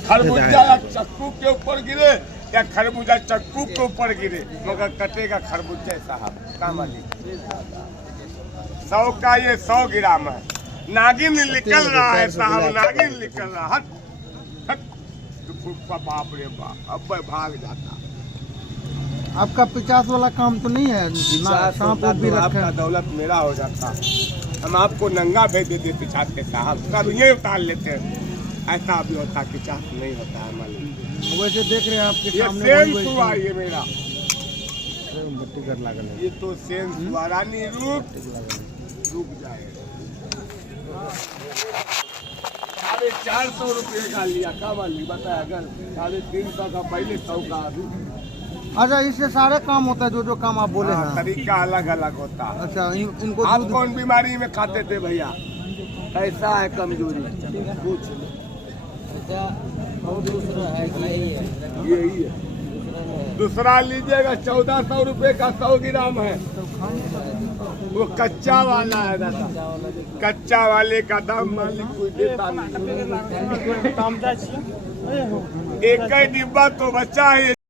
खरबूजा चक्कू के ऊपर गिरे या खरबूजा चक्कू के ऊपर गिरे मगर कटेगा खरबूजा साहब कामाली। 100 का ये 100 ग्राम है। नागिन निकल रहा है साहब, नागिन निकल रहा। हट हट बाप रे बाप, अब भाग जाता। आपका 50 वाला काम तो नहीं है? आपका दौलत मेरा हो जाता, हम आपको नंगा भेज देते पिछात के साहब, सब ये उतार लेते हैं। ऐसा भी होता कि चाट नहीं होता है मालिक। वैसे देख रहे हैं आपके सामने सेंस हुआ ये मेरा, लागल है। ये तो सेंस हुआ। रानी रुक जाए। 450 रुपये का लिया का मालिक बताया, अगर 350 का पहले 100 का अभी। अच्छा, इससे सारे काम होता है जो काम आप बोले हैं? तरीका अलग अलग होता है। अच्छा, इनको आप कौन बीमारी में खाते थे भैया? ऐसा है कमजोरी कुछ यही है। दूसरा लीजिएगा 1400 रुपये का 100 ग्राम है, वो कच्चा वाला है दादा। कच्चा वाले का दाम मालिक कोई देता नहीं। एक ही डिब्बा तो बचा है।